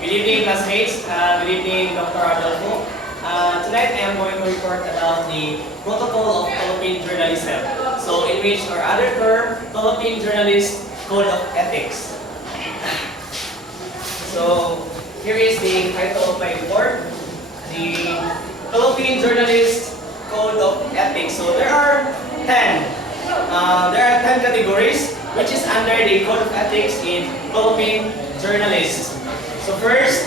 Good evening, classmates. Good evening, Dr. Adolfo. Tonight I am going to report about the protocol of Philippine journalism. So, in which our other term, Philippine Journalist Code of Ethics. So, here is the title of my report, the Philippine Journalist Code of Ethics. So, there are 10. There are 10 categories, which is under the Code of Ethics in Philippine journalists. So first,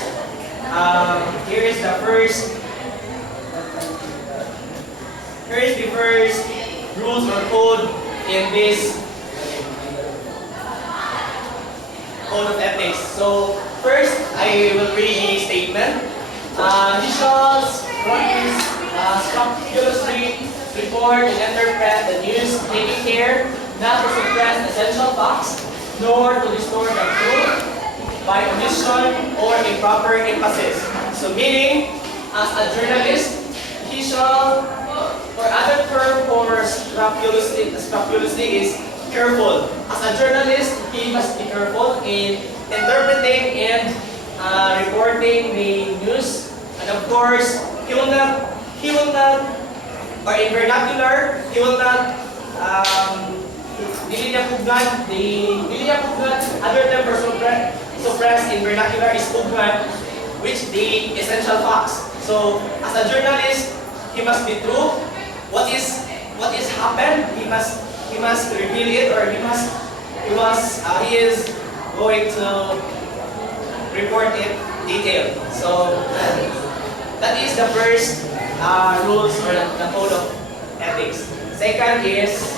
here is the first rules or code in this Code of Ethics. So first, I will read the statement. He shall scrupulously report and interpret the news, taking care not to suppress essential facts, nor to distort the truth by omission or improper emphasis. So meaning, as a journalist, he shall, or other term for scrupulously is careful. As a journalist, he must be careful in interpreting and reporting the news. And of course, he will not, or in vernacular, he will not, dili niya pugnan, other term for suppress in vernacular is pugnan, which the essential facts. So, as a journalist, he must be true. What is happened, he must reveal it, or he is going to report it detailed. So, that is the first rules or the code of ethics. Second is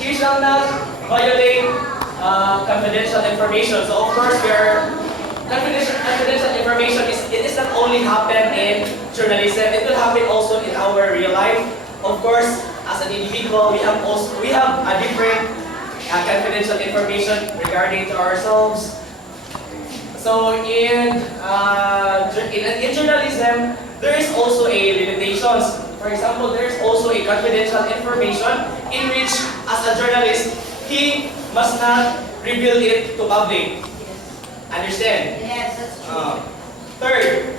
he shall not violate confidential information. So of course, confidential information is not only happen in journalism; it will happen also in our real life. Of course, as an individual, we have a different confidential information regarding to ourselves. So in journalism, there is also a limitations. For example, there is also a confidential information in which, as a journalist, he must not reveal it to public. Understand? Yes, that's true. Third,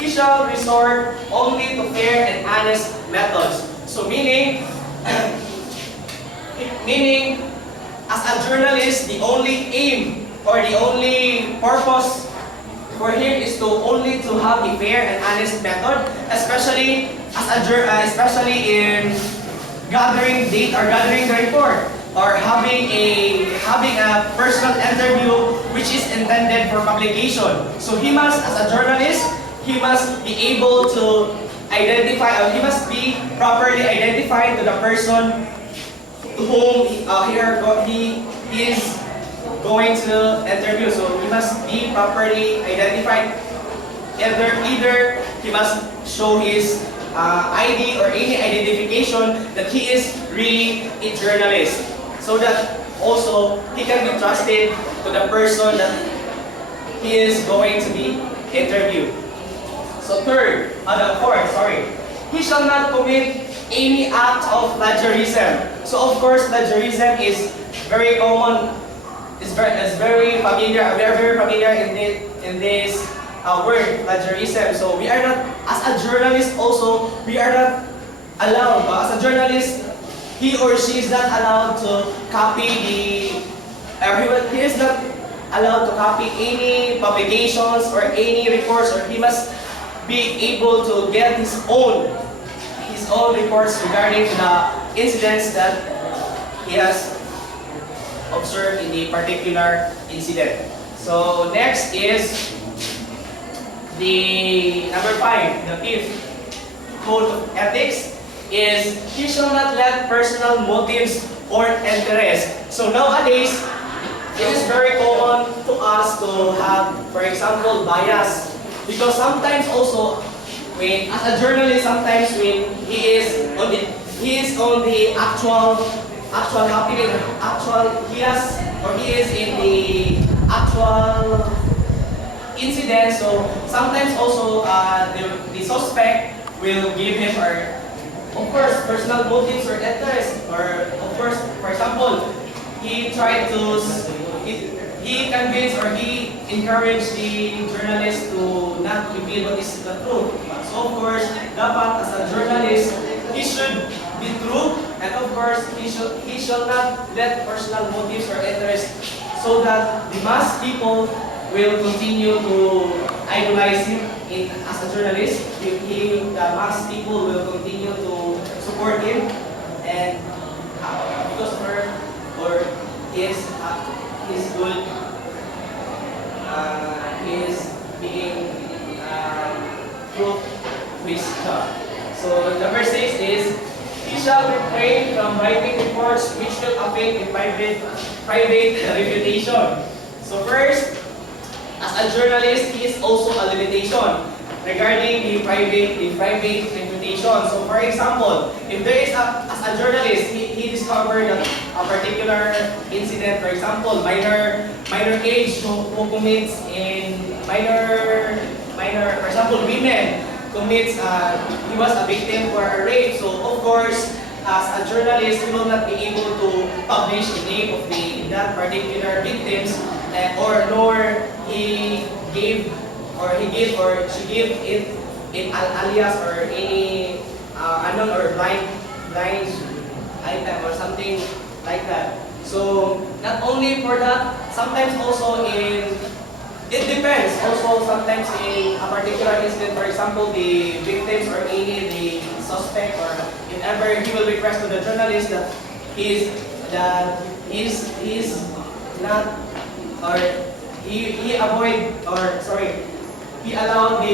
he shall resort only to fair and honest methods. So meaning, as a journalist, the only aim or the only purpose for him is only to have a fair and honest method, especially in gathering data or gathering the report, or having a personal interview which is intended for publication. So he must, as a journalist, he must be able to identify, or he must be properly identified to the person to whom he is going to interview. So he must be properly identified. Either he must show his ID or any identification that he is really a journalist, so that also he can be trusted to the person that he is going to be interviewed. So he shall not commit any act of plagiarism. So of course, plagiarism is very common. It's very familiar. We are very familiar in this word, plagiarism. So we are not, as a journalist also, we are not allowed. As a journalist, he or she is not allowed to copy he is not allowed to copy any publications or any reports, or he must be able to get his own reports regarding the incidents that he has observed in the particular incident. So next is the number 5, the 5th code of ethics is he shall not let personal motives or interest. So nowadays, it is very common to us to have, for example, bias, because sometimes also as a journalist, sometimes when he is on the actual happening, he is in the actual incident. So sometimes also the suspect will give him of course, personal motives or interests, or of course, for example, he tried to, he convinced or he encouraged the journalist to not reveal what is the truth. So of course, dapat as a journalist, he should be true, and of course, he shall not let personal motives or interests so that the mass people will continue to idolize him as a journalist. The mass people will continue to support him, and because of her or his good, his being truth with God. So number 6 is, he shall refrain from writing reports which will affect the private reputation. So first, as a journalist, he is also a limitation regarding the private reputation. So for example, if there is as a journalist, he discovered a particular incident, for example, minor age who commits in minor, for example, women commits, he was a victim for a rape. So of course, as a journalist, he will not be able to publish the name of that particular victims, or nor he gave or she gave it in alias or any unknown or blind item or something like that. So not only for that, sometimes also it depends. Also, sometimes in a particular incident, for example, the victims or any the suspect, or if ever he will request to the journalist that he's not, or he avoid, or sorry, he allowed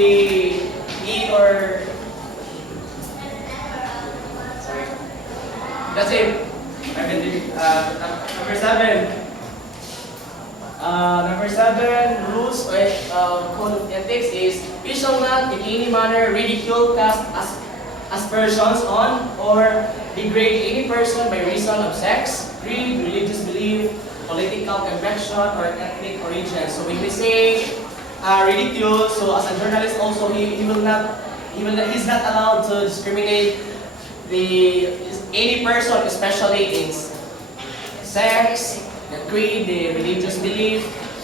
sorry, that's it. Number 7 rules or code of ethics is, you shall not in any manner ridicule, cast aspersions on, or degrade any person by reason of sex, creed, religious belief, political conviction, or ethnic origin. So when we say ridicule, so as a journalist also, he's not allowed to discriminate any person, especially in sex, the creed, the religious belief,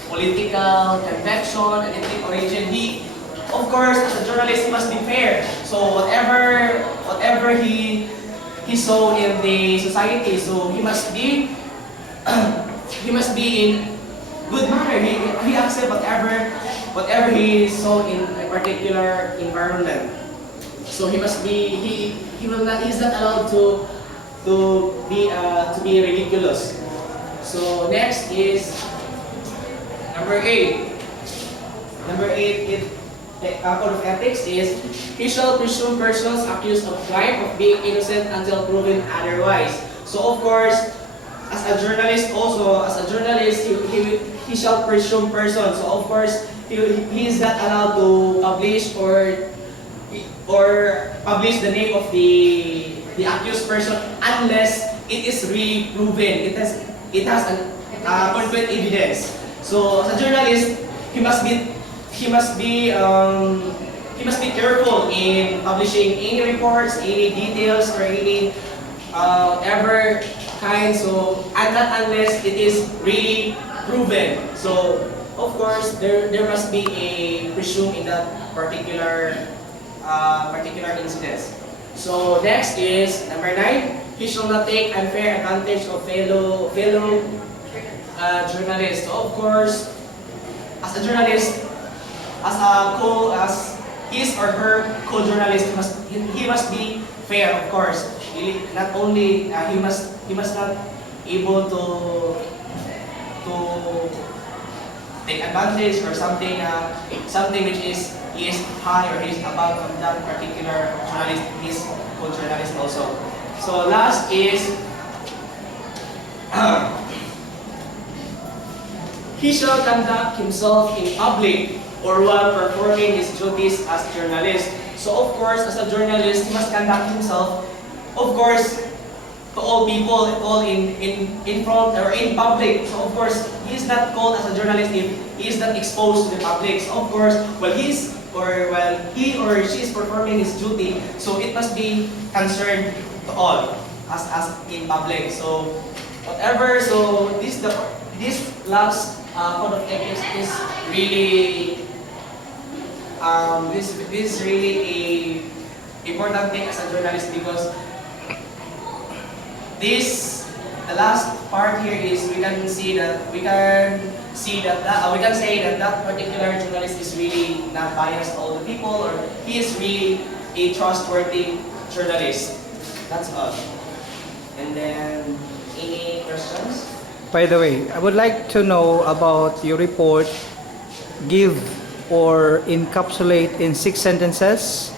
political conviction, and ethnic origin. Of course, as a journalist, he must be fair. So whatever he saw in the society, so he must be in good manner. He accept whatever he saw in a particular environment. So he must be he's not allowed to be ridiculous. So next is number 8. Number 8 code of ethics is, he shall presume persons accused of crime of being innocent until proven otherwise. So of course, as a journalist, he shall presume persons. So of course, he is not allowed to publish or publish the name of the accused person unless it is really proven. It has an concrete evidence. So as a journalist, he must be careful in publishing any reports, any details, or any ever kind. So and not unless it is really proven. So of course, there must be a presume in that particular incident. So next is number 9. He shall not take unfair advantage of fellow journalists. So of course, as a journalist, as his or her co-journalist, he must be fair. Of course, not only he must not able to take advantage or something which he is high or he is above from that particular journalist, his co-journalist also. So last is he shall conduct himself in public or while performing his duties as journalist. So of course, as a journalist, he must conduct himself, of course, to all people, all in front or in public. So of course, he is not called as a journalist if he is not exposed to the public. So of course, while he is or while he or she is performing his duty, so it must be concerned to all as in public. So whatever, so this last code of ethics is really this is really a important thing as a journalist because this the last part here is we can say that we can say that that particular journalist is really not biased all the people, or he is really a trustworthy journalist. That's all. And then any questions? By the way, I would like to know about your report. Give or encapsulate in 6 sentences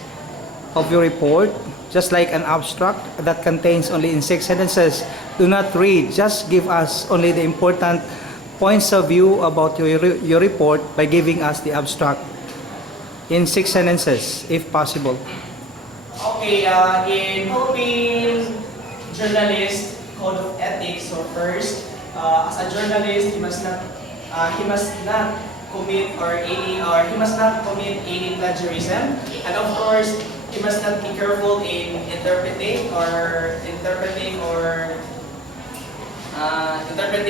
of your report, just like an abstract that contains only in 6 sentences. Do not read, just give us only the important points of view about your report by giving us the abstract in 6 sentences, if possible. Okay, in Philippine journalist code of ethics, so first, as a journalist, he must not he must not commit any plagiarism, and of course, he must not be careful in interpreting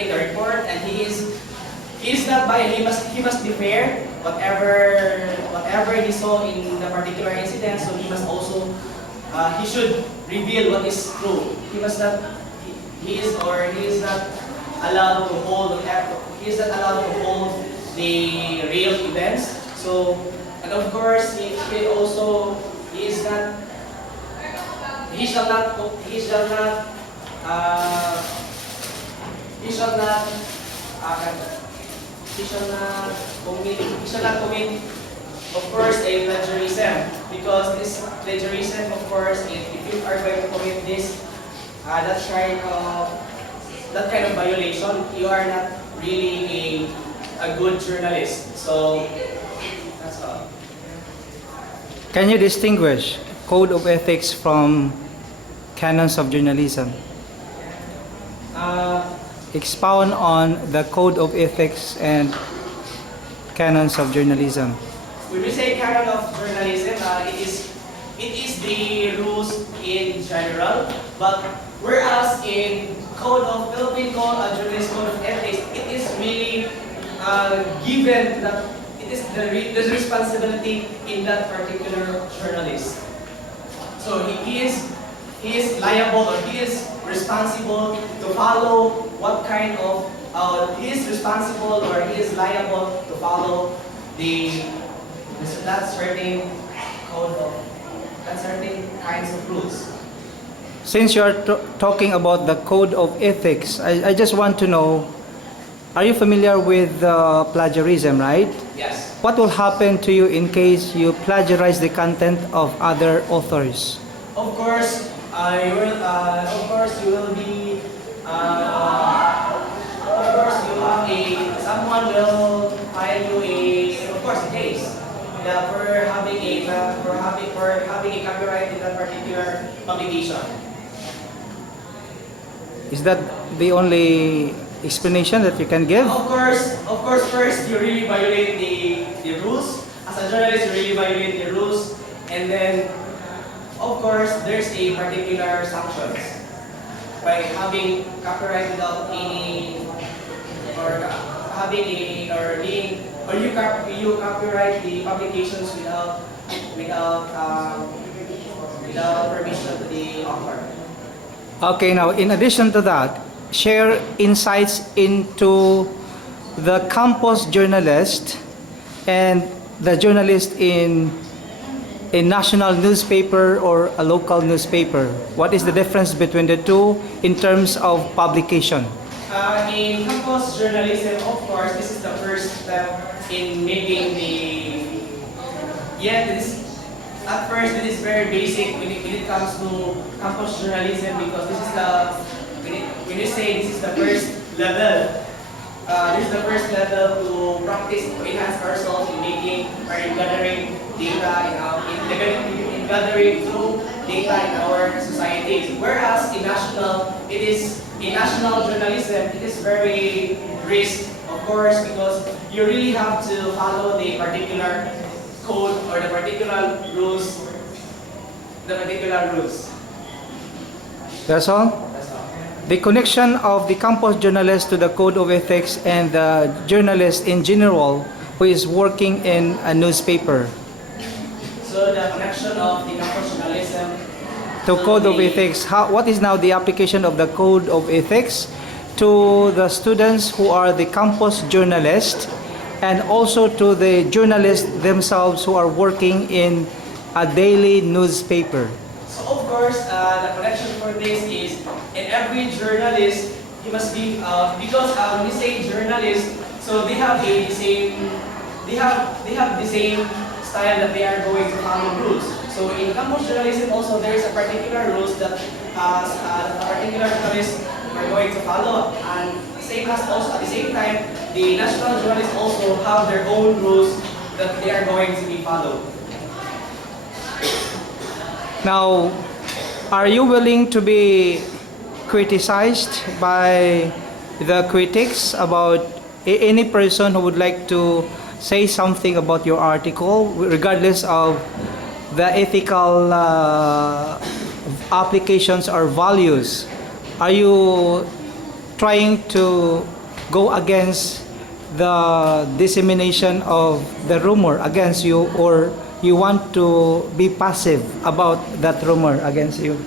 the report, and he is not biased. He must be fair. Whatever he saw in the particular incident, so he must also he should reveal what is true. He is not allowed to hold the real events. So, and of course, he shall not commit, of course, a plagiarism, because this plagiarism, of course, if you are going to commit this that kind of violation, you are not really a good journalist. So that's all. Can you distinguish code of ethics from canons of journalism? Expound on the code of ethics and canons of journalism. When we say canon of journalism, it is the rules in general, but whereas in Philippine journalist code of ethics, it is really given that it is the responsibility in that particular journalist. So he is liable, or he is responsible to follow what kind of he is responsible, or he is liable to follow that certain kinds of rules. Since you are talking about the code of ethics, I just want to know, are you familiar with plagiarism, right? Yes. What will happen to you in case you plagiarize the content of other authors? Of course, you will be. Someone will file you a case for having a copyright in that particular publication. Is that the only explanation that you can give? Of course, first you really violate the rules. As a journalist, you really violate the rules, and then, of course, there's a particular sanctions by having copyright without any, or having a, or being, or you copyright the publications without permission to the author. Okay, now in addition to that, share insights into the campus journalist and the journalist in a national newspaper or a local newspaper. What is the difference between the two in terms of publication? In campus journalism, of course, this is the first step in making at first it is very basic when it comes to campus journalism, because this is when you say this is the first level, this is the first level to practice, to enhance ourselves in making or in gathering data in gathering through data in our societies. Whereas in national journalism, it is very risk, of course, because you really have to follow the particular code or the particular rules. The particular rules. That's all? That's all. The connection of the campus journalist to the code of ethics and the journalist in general who is working in a newspaper So the connection of the campus journalism to code of ethics. What is now the application of the code of ethics to the students who are the campus journalists and also to the journalists themselves who are working in a daily newspaper? So of course, the connection for this is in every journalist, he must be because when we say journalist, so they have the same the same style that they are going to follow rules. So in campus journalism also there is a particular rules that a particular journalists are going to follow, and same as also at the same time the national journalists also have their own rules that they are going to be followed. Now, are you willing to be criticized by the critics about any person who would like to say something about your article, regardless of the ethical applications or values? Are you trying to go against the dissemination of the rumor against you, or you want to be passive about that rumor against you?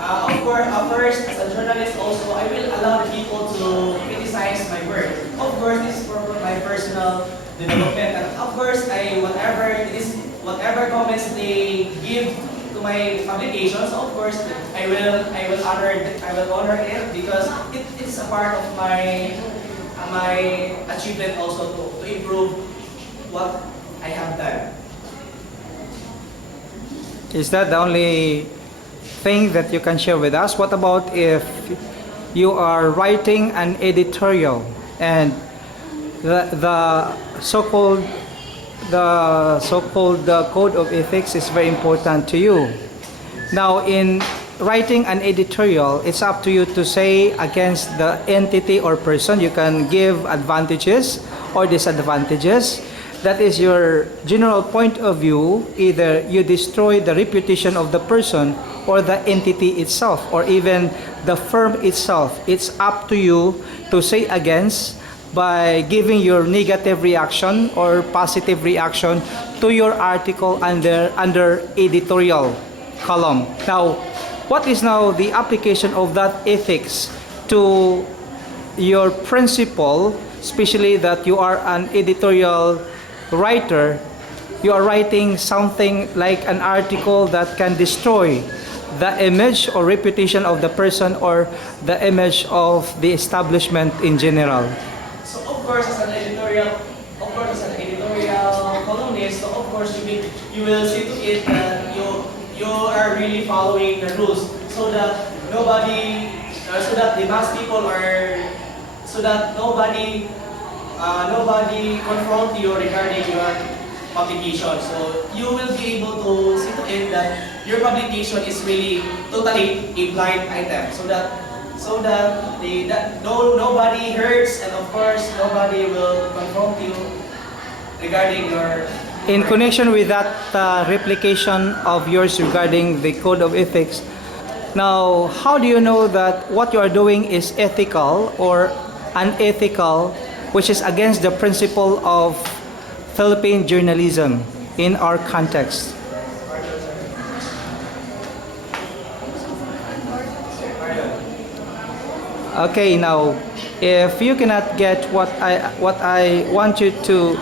Of course, first, as a journalist also, I will allow the people to criticize my work. Of course, this is for my personal development. And of course, whatever comments they give to my publications, of course, I will honor it because it's a part of my achievement also to improve what I have done. Is that the only thing that you can share with us? What about if you are writing an editorial and the so-called code of ethics is very important to you? Now, in writing an editorial, it's up to you to say against the entity or person. You can give advantages or disadvantages. That is your general point of view. Either you destroy the reputation of the person or the entity itself or even the firm itself. It's up to you to say against by giving your negative reaction or positive reaction to your article under editorial column. Now, what is now the application of that ethics to your principle, especially that you are an editorial writer? You are writing something like an article that can destroy the image or reputation of the person or the image of the establishment in general. So of course, as an editorial columnist, so of course you will see to it that you are really following the rules, so that so that the mass people so that nobody confront you regarding your publication. So you will be able to see to it that your publication is really totally a blind item, so that nobody hurts, and of course nobody will confront you regarding your. In connection with that replication of yours regarding the code of ethics, now how do you know that what you are doing is ethical or unethical, which is against the principle of Philippine journalism in our context? Okay, now if you cannot get what I want you to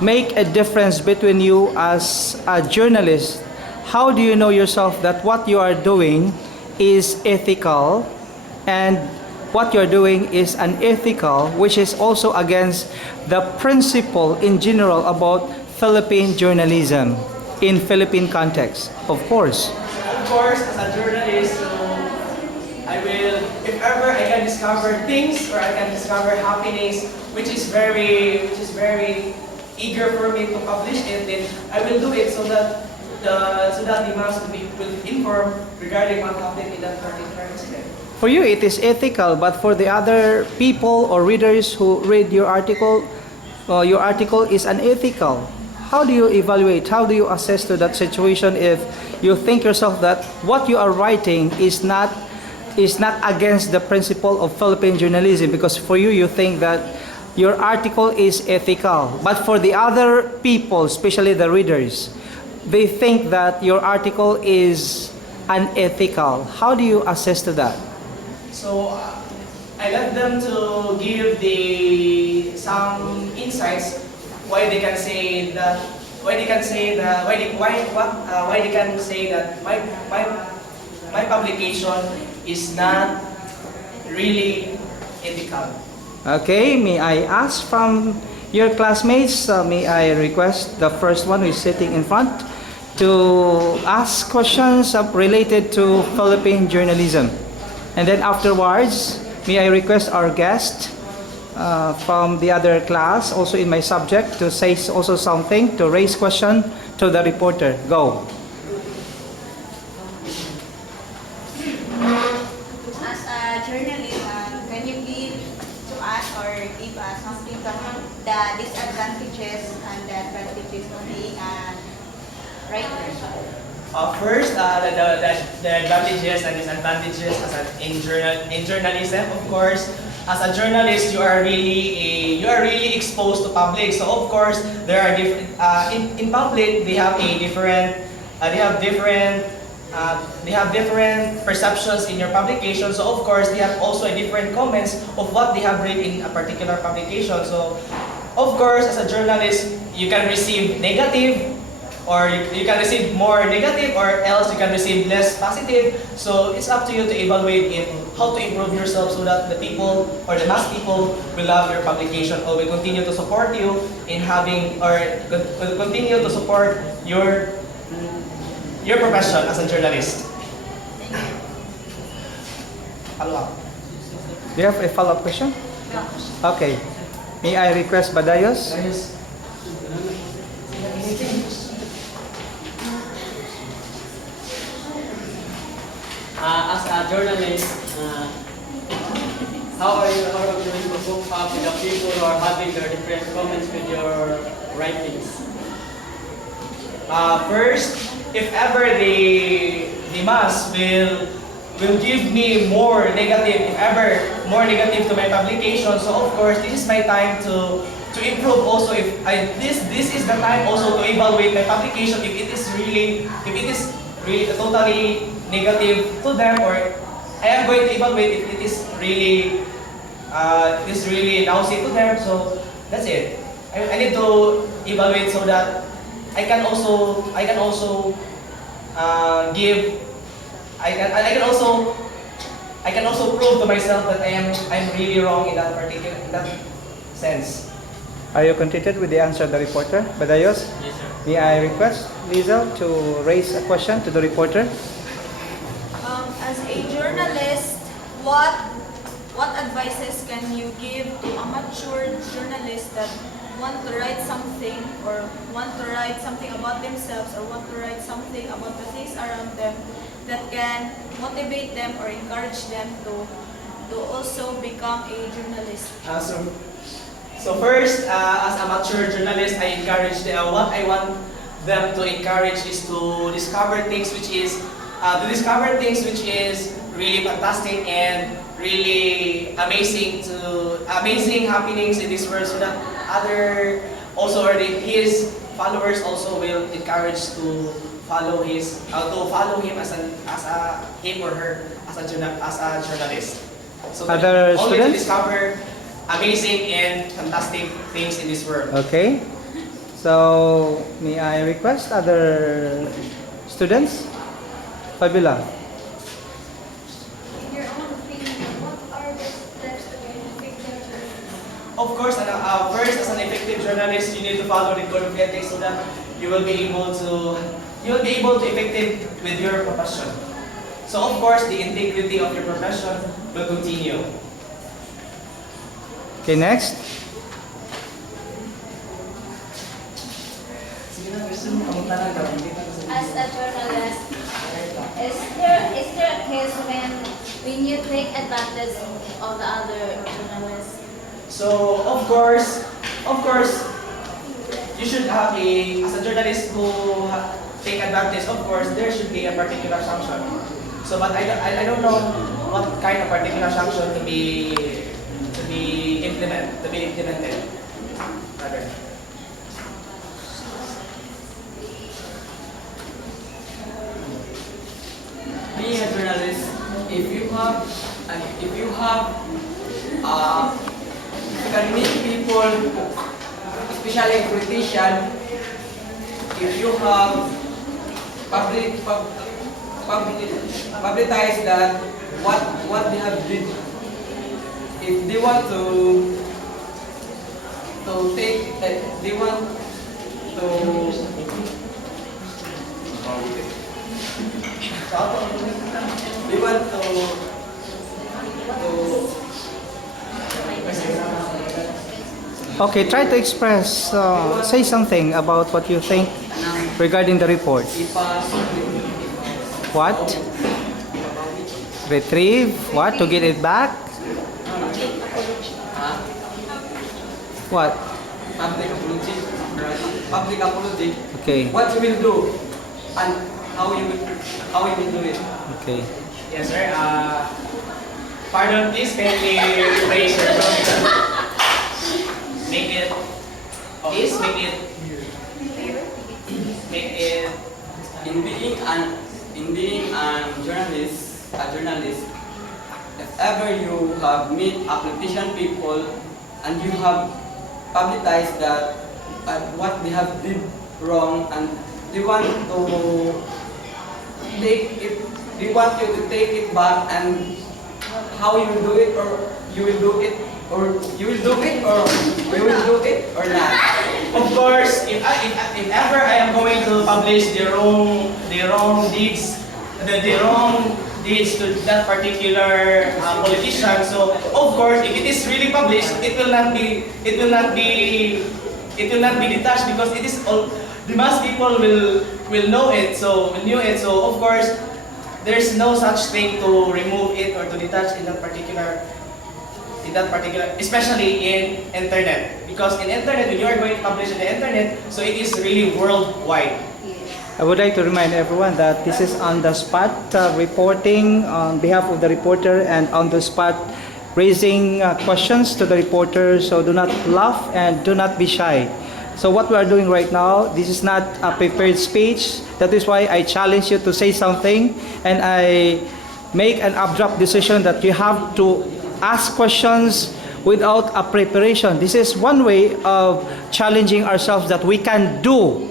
make a difference between you as a journalist, how do you know yourself that what you are doing is ethical and what you're doing is unethical, which is also against the principle in general about Philippine journalism in Philippine context? Of course, As a journalist, so I will, if ever I can discover things or I can discover happenings which is very eager for me to publish it, then I will do it so that the mass will be informed regarding what happened in that particular incident. for you it is ethical, but for the other people or readers who read your article is unethical. how do you evaluate, how do you assess to that situation if you think yourself that what you are writing is not against the principle of Philippine journalism, because for you, you think that your article is ethical, but for the other people, especially the readers, they think that your article is unethical. How do you assess to that? So I let them to give the some insights why they can say that why they can say that why they can say that my publication is not really ethical. Okay, may I ask from your classmates, may I request the first one who is sitting in front to ask questions related to Philippine journalism. And then afterwards, may I request our guest from the other class, also in my subject, to say also something, to raise question to the reporter. Go. As a journalist, can you give to us or give us something about the disadvantages and the advantages of being a writer? First, the advantages and disadvantages in journalism. Of course, as a journalist, you are really exposed to public. So of course, there are different in public. They have a different they have different perceptions in your publication. So of course, they have also a different comments of what they have read in a particular publication. So of course, as a journalist, you can receive negative, or you can receive more negative, or else you can receive less positive. So it's up to you to evaluate how to improve yourself so that the people or the mass people will love your publication or will continue to support you in having or will continue to support your profession as a journalist. Follow up. Do you have a follow-up question? Okay. May I request Badayos? As a journalist, how are you going to cope up with the people who are having their different comments with your writings? First, if ever the mass will give me more negative, if ever more negative to my publication, so of course this is my time to improve also. If this is the time also to evaluate my publication if it is really totally negative to them, or I am going to evaluate if it is really lousy to them. So that's it. I need to evaluate so that I can also give. I can also prove to myself that I'm really wrong in that sense. Are you contented with the answer of the reporter, Badayos? Yes, sir. May I request Lizel to raise a question to the reporter? As a journalist, what advices can you give to amateur journalists that want to write something, or want to write something about themselves, or want to write something about the things around them that can motivate them or encourage them to also become a journalist? So first, as amateur journalist, I encourage them. What I want them to encourage is to discover things which is really fantastic and really amazing happenings in this world, so that other also or his followers also will encourage to follow him as him or her as a journalist. So Other only to students? discover amazing and fantastic things in this world. Okay. So, may I request other students? Fabiola. In your own opinion, what are the steps to be an effective journalist? Of course, first as an effective journalist, you need to follow the code of ethics so that you will be able to effective with your profession. So of course, the integrity of your profession will continue. Okay, next. As a journalist, is there a case when you take advantage of the other journalists? So of course, you should have as a journalist who take advantage, of course, there should be a particular sanction. So, but I don't know what kind of particular sanction to be implemented. Rather. Being a journalist, if you have, you can meet people, especially politicians. If you have publicize that what they have did, if they want to take, they want to they want Okay, try to express, say something about what you think regarding the report. What? Retrieve? What? To get it back? What? public apology. Okay. What you will do and how you will do it. Okay. Yes, sir. Pardon, please, can you raise your voice? Make it, please, make it, In being a journalist, if ever you have meet a politician people and you have publicized that what they have did wrong and they want to take it, they want you to take it back, and how you will do it, or you will do it, or you will do it, or we will do it or not. of course, if ever I am going to publish the wrong deeds, the wrong deeds to that particular politician, so of course, if it is really published, it will not be detached, because it is all the mass people will know it. So of course, there's no such thing to remove it or to detach in that particular, especially in internet, because in internet, when you are going to publish in the internet, so it is really worldwide. I would like to remind everyone that this is on the spot reporting on behalf of the reporter, and on the spot raising questions to the reporter, so do not laugh and do not be shy. So what we are doing right now, this is not a prepared speech. That is why I challenge you to say something, and I make an abrupt decision that you have to ask questions without a preparation. This is one way of challenging ourselves that we can do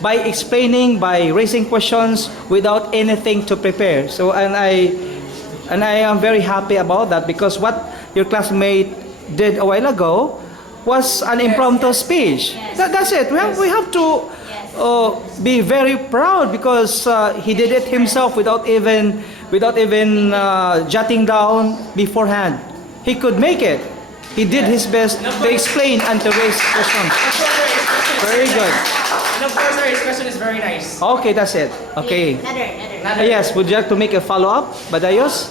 by explaining, by raising questions without anything to prepare. So, and I am very happy about that, because what your classmate did a while ago was an impromptu speech. That's it. We have to be very proud, because he did it himself without even jotting down beforehand. He could make it. He did his best to explain and to raise questions. Very good. And of course, sir, his question is very nice. Okay, that's it. Okay. Another. Yes, would you like to make a follow-up, Badayos?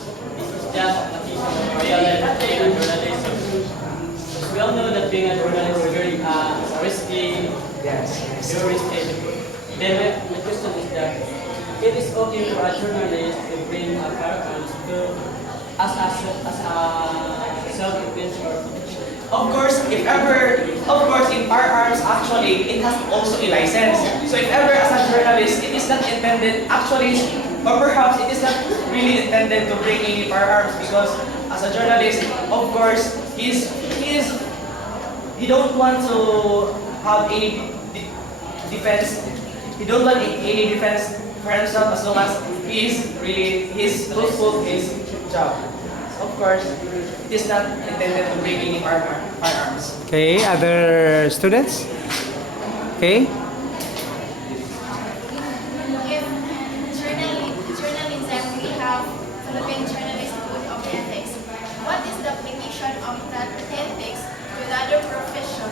We all know that being a journalist is very risky. Yes. Very risky. Then my question is that it is okay for a journalist to bring a firearms to as a self-defense or protection. Of course, in firearms, actually, it has also a license. So if ever as a journalist, it is not intended, actually, or perhaps it is not really intended to bring any firearms, because as a journalist, of course, he don't want to have any defense. He don't want any defense for himself, as long as he is really truthful his job. Of course, it is not intended to bring any firearms. Okay, other students? Okay. If journalism, we have Philippine Journalist Code of Ethics, what is the application of that ethics to the other profession?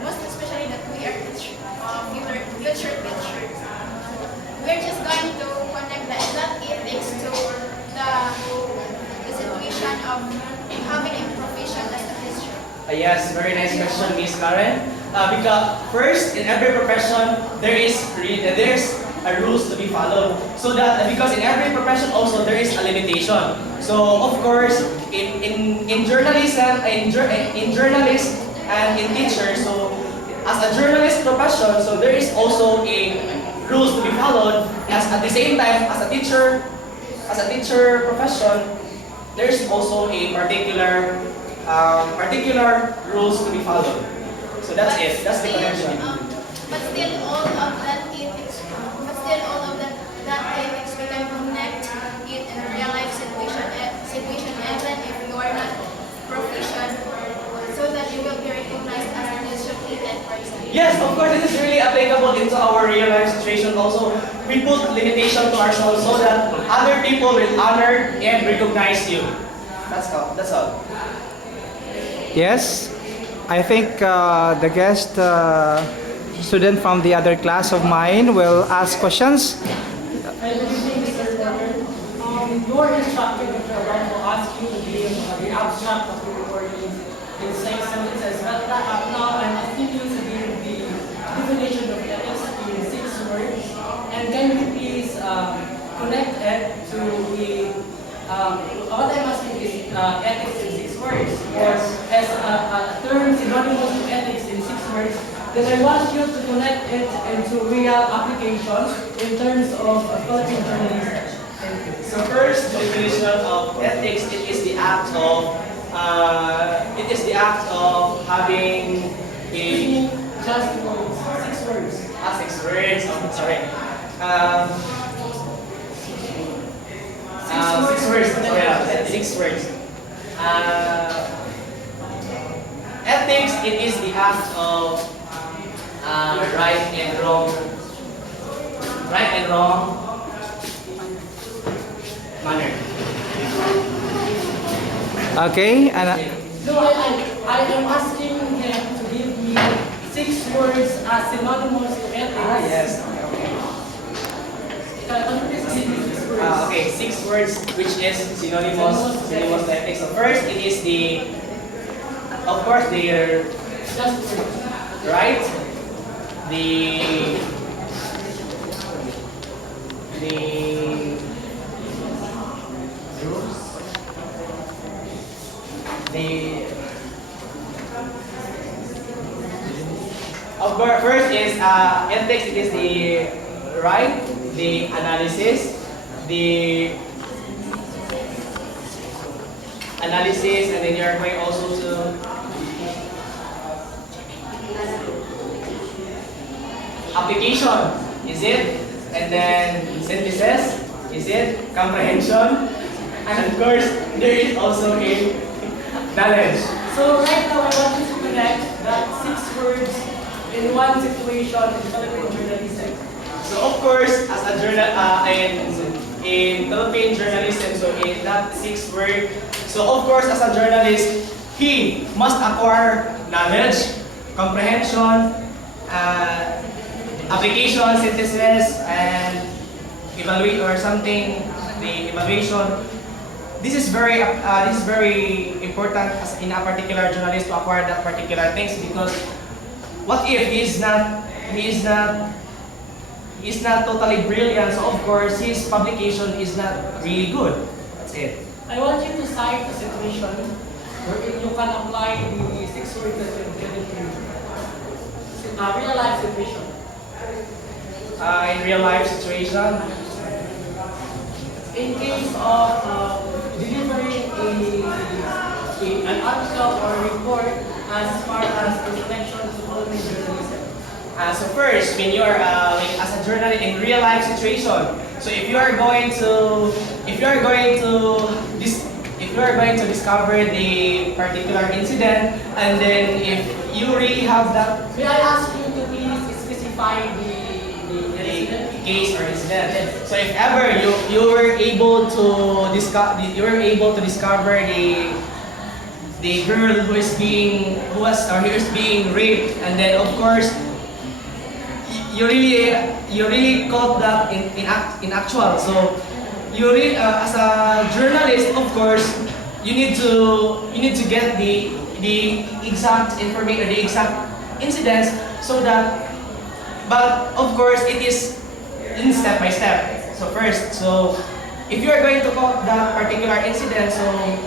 Most especially that we are future teachers. We're just going to connect that ethics to the situation of having a profession as a teacher. Yes, very nice question, Miss Karen. Because first, in every profession, there's a rules to be followed. So that because in every profession also there is a limitation. So of course, in journalism, in journalists and in teachers, so as a journalist profession, so there is also a rules to be followed. As at the same time, as a teacher profession, there is also a particular rules to be followed. So that's it. That's the connection. But still, all of that ethics, that ethics, we can connect it in a real life situation, even if you are not proficient, so that you will be recognized as an educated person. Yes, of course, this is really applicable into our real life situation also. We put limitation to ourselves so that other people will honor and recognize you. That's all. That's all. Yes, I think the guest student from the other class of mine will ask questions. Hi, good evening, Mr. Porter. Your instructor will ask you to give the abstract of your report in 6 sentences, but now I'm asking you to give the definition of ethics in 6 words. And can you please connect it to the, what I'm asking is ethics in 6 words, or as a term synonymous to ethics in 6 words. Then I want you to connect it into real applications in terms of Philippine journalism. So first, the definition of ethics, it is the act of having a Just words, 6 words. 6 words. Oh, sorry. 6 words. Sorry, 6 words. Ethics, it is the act of right and wrong manner. Okay, and No, I am asking him to give me 6 words as synonymous to ethics. Yes. Can you please give me 6 words? Okay, 6 words which is synonymous to ethics. So first, it is of course, the Just words. right, the of course, first is ethics. It is the right, the analysis, and then you are going also to application. Is it? And then synthesis. Is it? Comprehension. And of course, there is also a knowledge. So right now I want you to connect that 6 words in one situation in Philippine journalism. So of course, as a in Philippine journalism, so in that 6 word, so of course as a journalist, he must acquire knowledge, comprehension, application, synthesis, and evaluate or something. The evaluation. This is very important as in a particular journalist to acquire that particular things, because what if he is not totally brilliant, so of course his publication is not really good. That's it. I want you to cite a situation where you can apply the 6 words that you've given to real life situation. In real life situation, In case of delivering an article or a report as far as the connection to Philippine journalism. so first, when you are as a journalist in real life situation, so if you are going to discover the particular incident, and then if you really have that May I ask you to please specify the incident? case or incident. So if ever you were able to discover the girl who is being raped, and then of course you really caught that in actual. So you really as a journalist, of course, you need to get the exact information, the exact incidents so that, but of course it is in step by step. So first, so if you are going to call that particular incident, so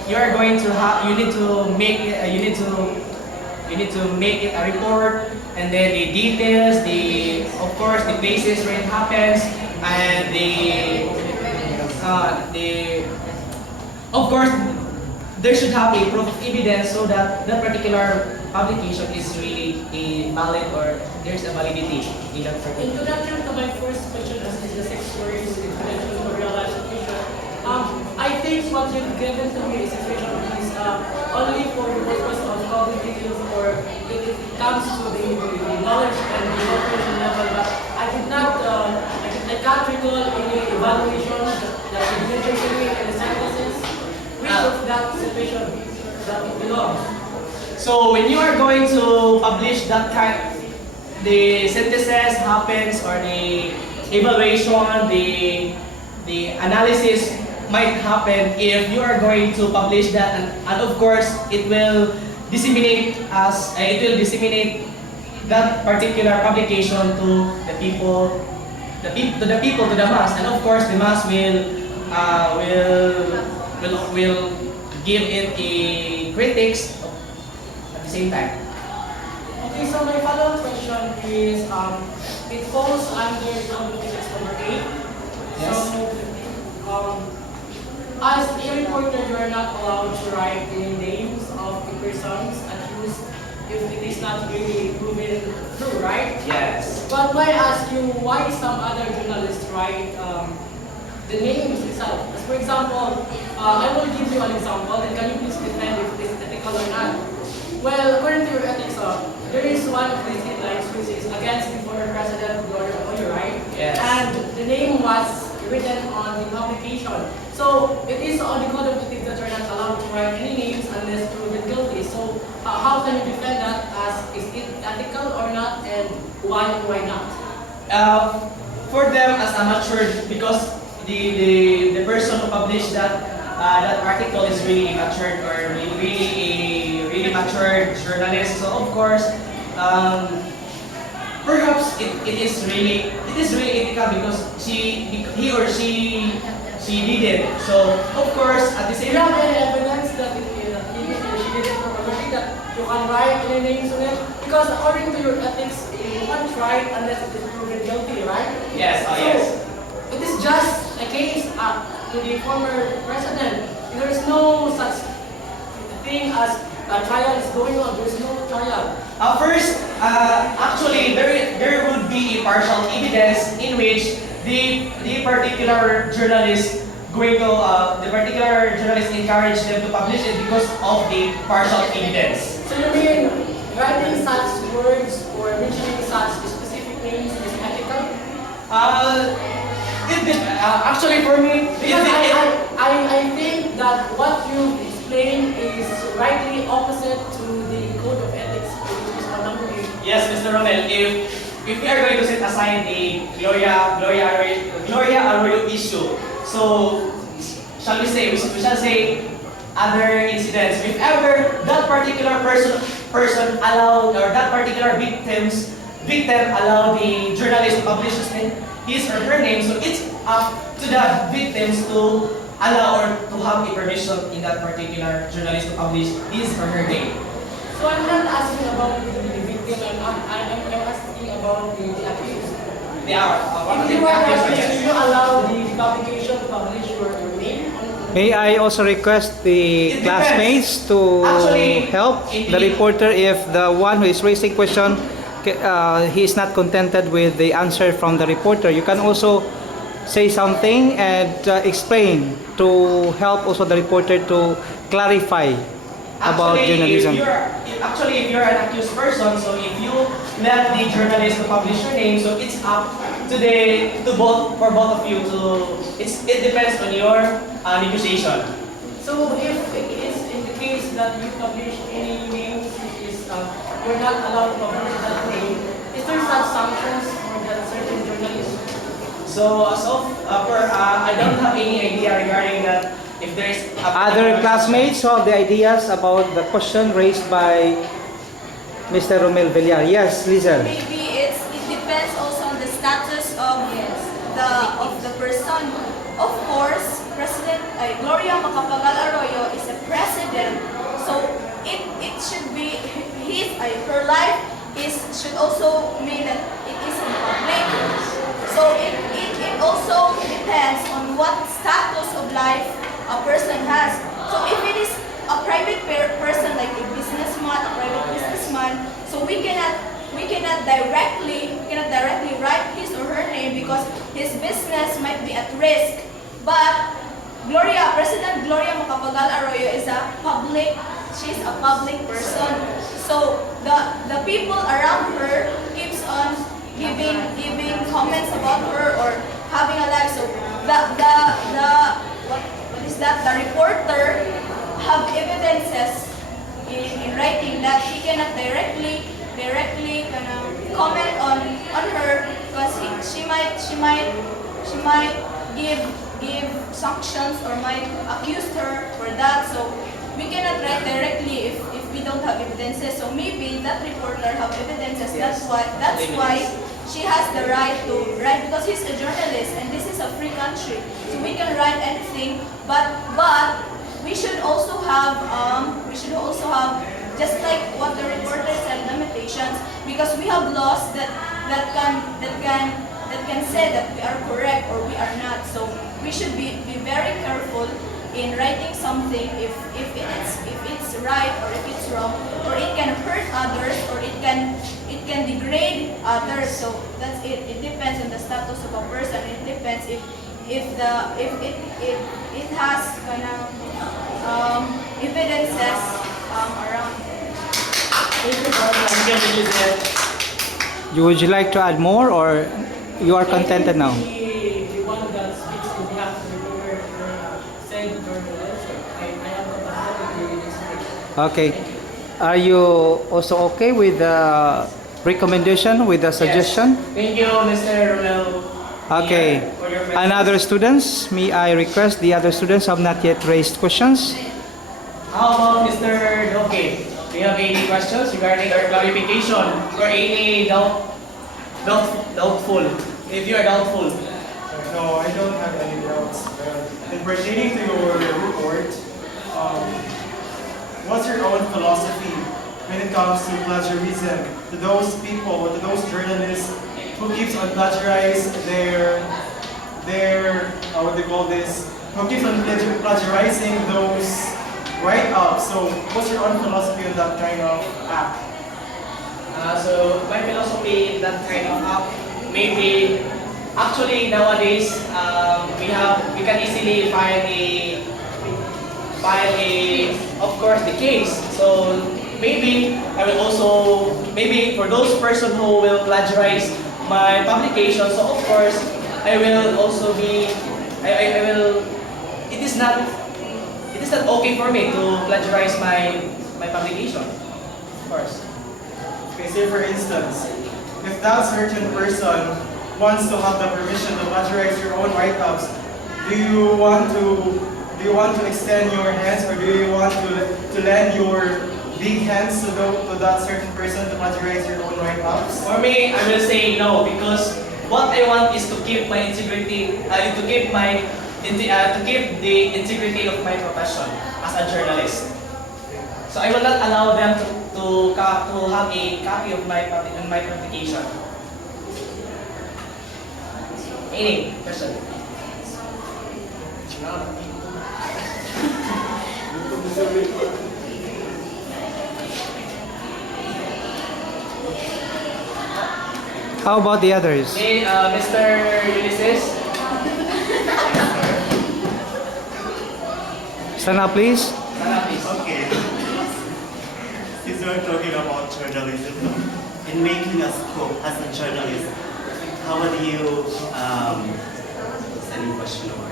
you are going to have, you need to make it, you need to make it a report, and then the details, the of course the places where it happens, and the of course there should have a proof of evidence so that that particular publication is really a valid or there's a validity in that particular. Introduction to my first question as is the 6 words introduction to real life situation. I think what you've given to me is situation is only for the purpose of cognitive or it comes to the knowledge and the operation level, but I can't recall any evaluation that you mentioned to me in the synthesis which of that situation that it belongs. So when you are going to publish that kind, the synthesis happens or the evaluation, the analysis might happen if you are going to publish that, and of course it will disseminate that particular publication to the people, to the mass, and of course the mass will give it a critics at the same time. Okay, so my follow-up question is, it falls under Competence number 8. Yes. So, as a reporter, you are not allowed to write the names of the persons accused if it is not really proven true, right? Yes. But may I ask you, why some other journalists write the names itself? As for example, I will give you an example, and can you please defend if it is ethical or not? Well, according to your ethics, there is one of these headlines which is against the former president, Gloria Oyo, right? Yes. And the name was written on the publication. So it is on the code of ethics that you're not allowed to write any names unless proven guilty. So how can you defend that as is it ethical or not, and why not? For them as amateur, because the person who published that article is really matured or really a really matured journalist. So of course, perhaps it is really ethical because he or she did it. So of course at the Do same you have time. any evidence that she did it purposely, that you can write any names on it? Because according to your ethics, you can't write unless it is proven guilty, right? Yes, So, yes. it is just a case to the former president. There is no such thing as a trial is going on. There is no trial. First, actually, there would be a partial evidence in which the particular journalist encouraged them to publish it because of the partial evidence. So you mean writing such words or mentioning such specific names is ethical? Actually, for me, Because I think that what you explain is rightly opposite to the code of ethics, which is on number 8. yes, Mr. Romel, if we are going to set aside the Gloria Arroyo issue, so we shall say other incidents. If ever that particular person allowed, or that particular victim allowed the journalist to publish his or her name, so it's up to the victims to allow or to have a permission in that particular journalist to publish his or her name. So I'm not asking about the victim, I'm asking about the accused. They are. If you are accused, do you allow the publication to publish your name? May I also request the It depends. classmates to Actually, help the reporter if the one who is raising question he is not contented with the answer from the reporter. You can also say something and explain to help also the reporter to clarify about journalism. If you're an accused person, so if you let the journalist to publish your name, so it's up to both of you to. It depends on your negotiation. So if it is in the case that you publish any names which is you're not allowed to publish that name, is there such sanctions for that certain journalist? So I don't have any idea regarding that. If there is Other classmates who have the ideas about the question raised by Mr. Romel Villar. Yes, Lizel. Maybe it depends also on the status of the person. Of course, President Gloria Macapagal Arroyo is a president, so it should be her life should also mean that it is in public. So it also depends on what status of life a person has. So if it is a private person like a businessman, a private businessman, so we cannot directly write his or her name because his business might be at risk. But President Gloria Macapagal Arroyo is she's a public person. So the people around her keeps on giving comments about her or having a life. So what is that? The reporter have evidences in writing that he cannot directly comment on her because she might give sanctions or might accuse her for that. So we cannot write directly if we don't have evidences. So maybe that reporter have evidences. Yes. That's why she has the right to write because he's a journalist and this is a free country. So we can write anything, but we should also have just like what the reporter said, limitations, because we have laws that can say that we are correct or we are not. So we should be very careful in writing something if it's right or if it's wrong, or it can hurt others or it can degrade others. So that's it. It depends on the status of a person. It depends if it has kind of evidences around. Would you like to add more, or you are contented now? The one that speaks to behalf of the reporter said journalist. I am compatible with this. Okay. Are you also okay with the recommendation, with the suggestion? Thank you, Mr. Romel. Okay. For your And other students, may I request the other students have not yet raised questions? How about Mr. Doke? Do you have any questions regarding our clarification or any doubtful? If you are doubtful. No, I don't have any doubts. And pertaining to your report, what's your own philosophy when it comes to plagiarism? To those people, to those journalists who keeps on plagiarize their what do you call this? Who keeps on plagiarizing those write-ups. So what's your own philosophy on that kind of act? So my philosophy in that kind of app, maybe actually nowadays we can easily file a of course the case. So maybe I will also maybe for those person who will plagiarize my publication. So of course I will also be I will it is not okay for me to plagiarize my publication. Of course. Okay, say for instance, if that certain person wants to have the permission to plagiarize your own write-ups, do you want to extend your hands, or do you want to lend your big hands to that certain person to plagiarize your own write-ups? For me, I will say no, because what I want is to keep my integrity, to keep the integrity of my profession as a journalist. So I will not allow them to have a copy of my publication. Any question? How about the others? Okay, Mr. Ulysses. Stand up, please. Sana, please. Okay. Since we're talking about journalism, in making a scope as a journalist, how would you, sending question over.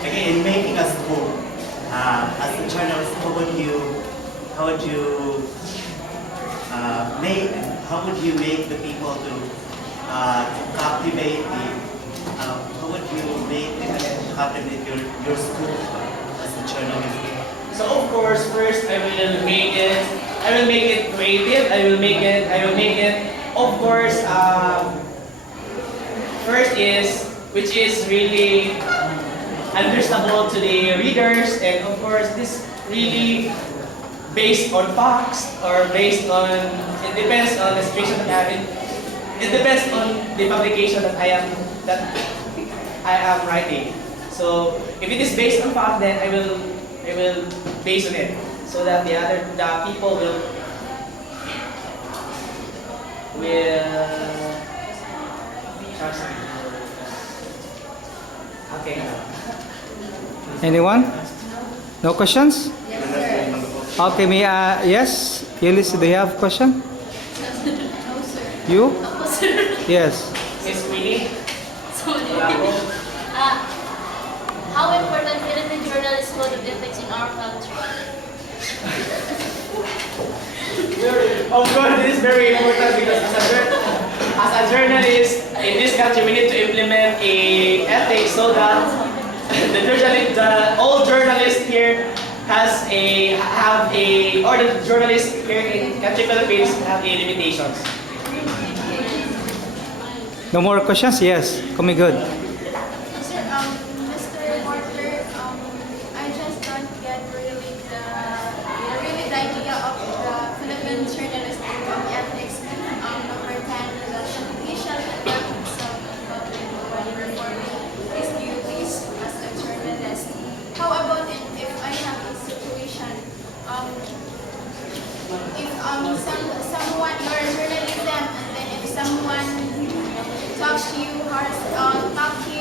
Okay, in making a scope, as a journalist, how would you make the people to captivate how would you make it captivate your scope as a journalist? So of course, first I will creative. I will make it. Of course, first is which is really understandable to the readers, and of course, this really based on facts or based on. It depends on the situation that I have. It depends on the publication that I am writing. So if it is based on fact, then I will base on it, so that the people will trust me. Okay. Anyone? No questions? Yes, sir. Okay, yes, Eunice, do you have question? No, sir. You? Ako, sir. Yes. Miss Winnie. Sorry. How important Philippine journalist code of ethics in our culture? Of course, this is very important because as a journalist in this country, we need to implement a ethics so that all journalists here or the journalists here in country Philippines have a limitations. No more questions? Yes. Coming good. Sir, Mr. Reporter, I just don't get really the idea of the Philippine journalist code of ethics. Number 10, the official importance of reporting his duties as a journalist. How about if I have a situation, if someone you're a journalism, and then if someone talks to you harshly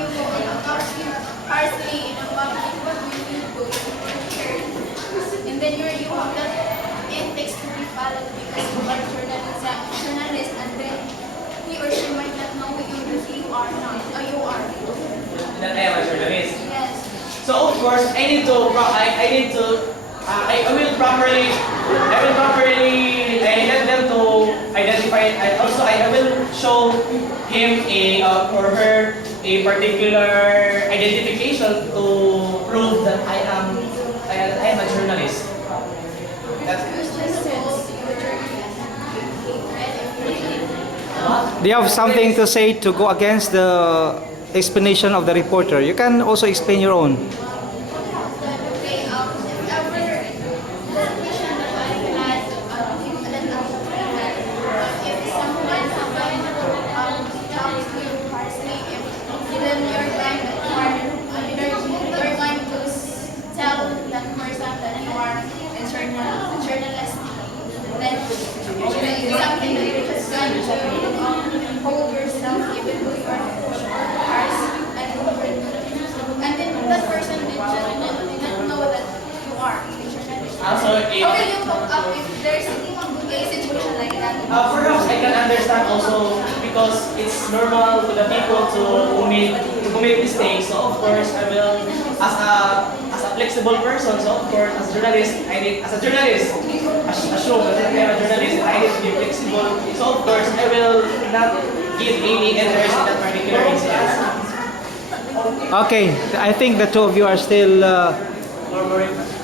in a public, what will you do if you were here? And then you have that ethics to be followed because you are journalist, and then he or she might not know you that you are not, or you are. That I am a journalist. Yes. So of course, I will properly let them to identify it. I will show him or her a particular identification to prove that I am a journalist. That's Do you have something to say to go against the explanation of the reporter? You can also explain your own. Okay, if ever the situation that I had, if someone talks to you harshly, if then you're going to tell that person that you are a journalist, then it's something that you just going to hold yourself even though you are harsh, and then that person did not know that you are a journalist. also How will you cope up if there's a situation like that? perhaps I can understand also because it's normal for the people to commit mistakes. So of course I will, as a flexible person. So of course as a journalist, assume that I am a journalist, I need to be flexible. So of course I will not give any interest in that particular incident. Okay, I think the two of you are still.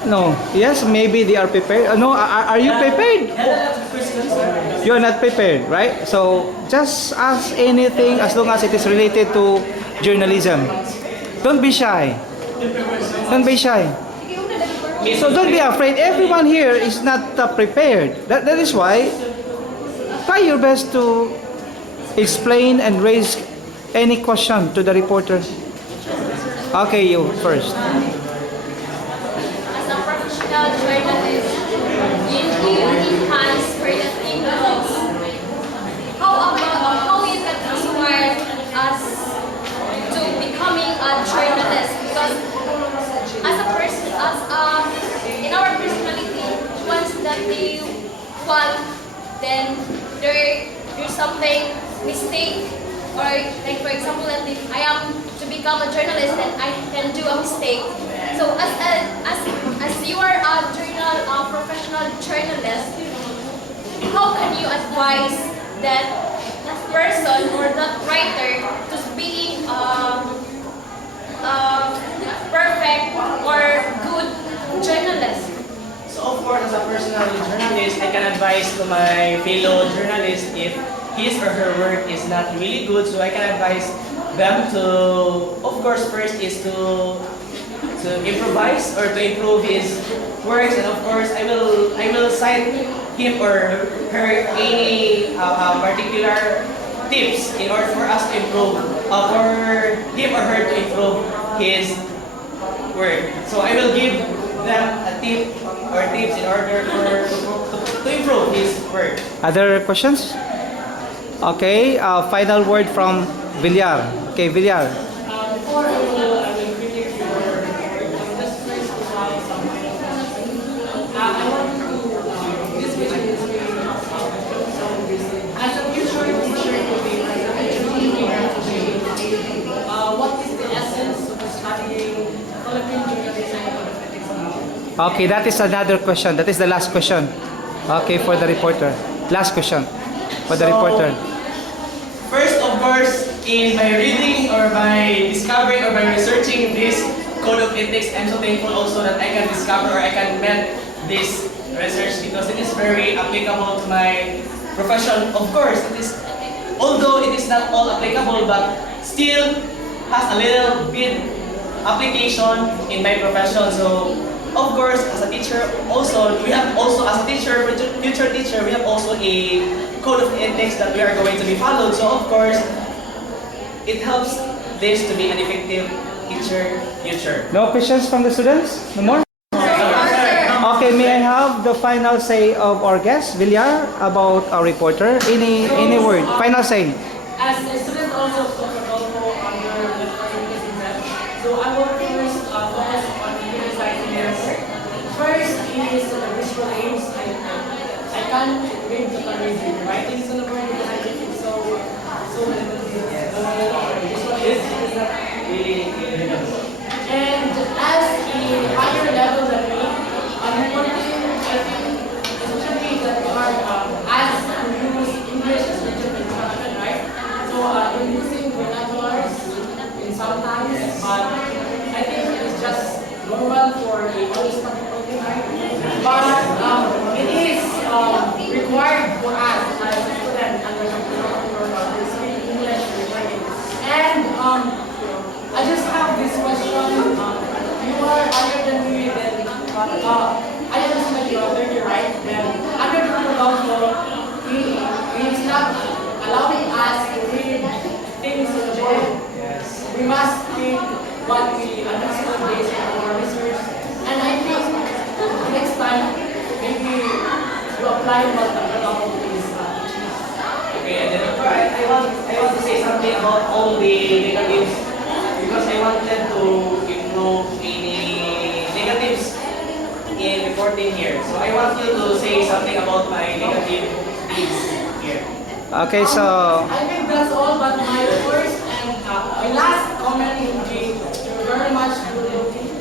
No. Yes, maybe they are prepared. No, are you prepared? You're not prepared, right? So just ask anything as long as it is related to journalism. Don't be shy. Don't be shy. So don't be afraid. Everyone here is not prepared. That is why try your best to explain and raise any question to the reporter. Okay, you first. As a professional journalist, you enhance creative laws. How you can inspire us to becoming a journalist? Because as a person, in our personality, once that they want, then there's something mistake, or like for example, that if I am to become a journalist, then I can do a mistake. So as you are a professional journalist, how can you advise that person or that writer to be perfect or good journalist? So of course as a personal journalist, I can advise advise to my fellow journalists if his or her work is not really good. So I can advise them to, of course, first is to improvise or to improve his works, and of course I will cite him or her any particular tips in order for us to improve, for him or her to improve his work. So I will give them a tip or tips in order to improve his work. Other questions? Okay, final word from Villar. Okay, Villar. Before I will critique your work, just first to have some final questions. I want to, this question is really so as a future teacher today, what is the essence of studying Philippine journalism and politics about? Okay, that is another question. That is the last question. Okay, for the reporter. Last question for the reporter. First, of course, in my reading or by discovering or by researching this code of ethics, I'm so thankful also that I can discover or I can met this research because it is very applicable to my profession. Of course, it is, although it is not all applicable, but still has a little bit application in my profession. So, of course, as a teacher, also we have also as a teacher, future teacher, we have also a code of ethics that we are going to be followed. So, of course, it helps this to be an effective teacher future. No questions from the students? No more? Okay, may I have the final say of our guest, Villar, about our reporter? Any word? Final say. As a student also of Coca-Cola under the Philippine exam, so I will first focus on criticizing their work. First is the visual aims. I can't read the Parisian writing on the board because I think it's so limited. It's not really And as a higher level than me, I'm reporting, I think, especially that you are asked to use English as written instruction, right? So you're using vernaculars in sometimes, but I think it's just normal for a all-star reporting, right? But it is required for us as a student under the program to speak English reporting. And I just have this question. You are higher than me, then I understand you are 30, right? Then under the proposal, he is not allowing us to read things in the board. yes. We must think what we understood based on our research. And I think next time, maybe you apply what the proposal is teaching us. Okay, and then I want to say something about all the negatives because I wanted to improve any negatives in reporting here. So I want you to say something about my negative things here. Okay, so I think that's all, but my first and my last comment would be you're very much good looking.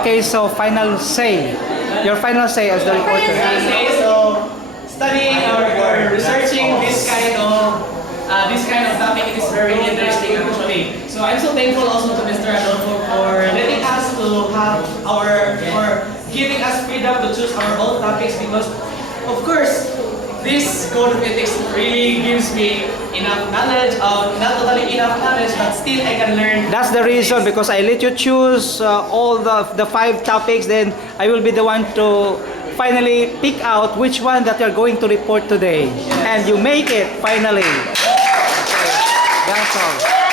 okay, so final say. Your final say as the reporter. Okay, so studying or researching this kind of topic is very interesting actually. So I'm so thankful also to Mr. Adolfo for letting us to have for giving us freedom to choose our own topics because of course this code of ethics really gives me enough knowledge, not totally enough knowledge, but still I can learn. That's the reason because I let you choose all the 5 topics, then I will be the one to finally pick out which one that you're going to report today. And you make it finally. Okay, that's all.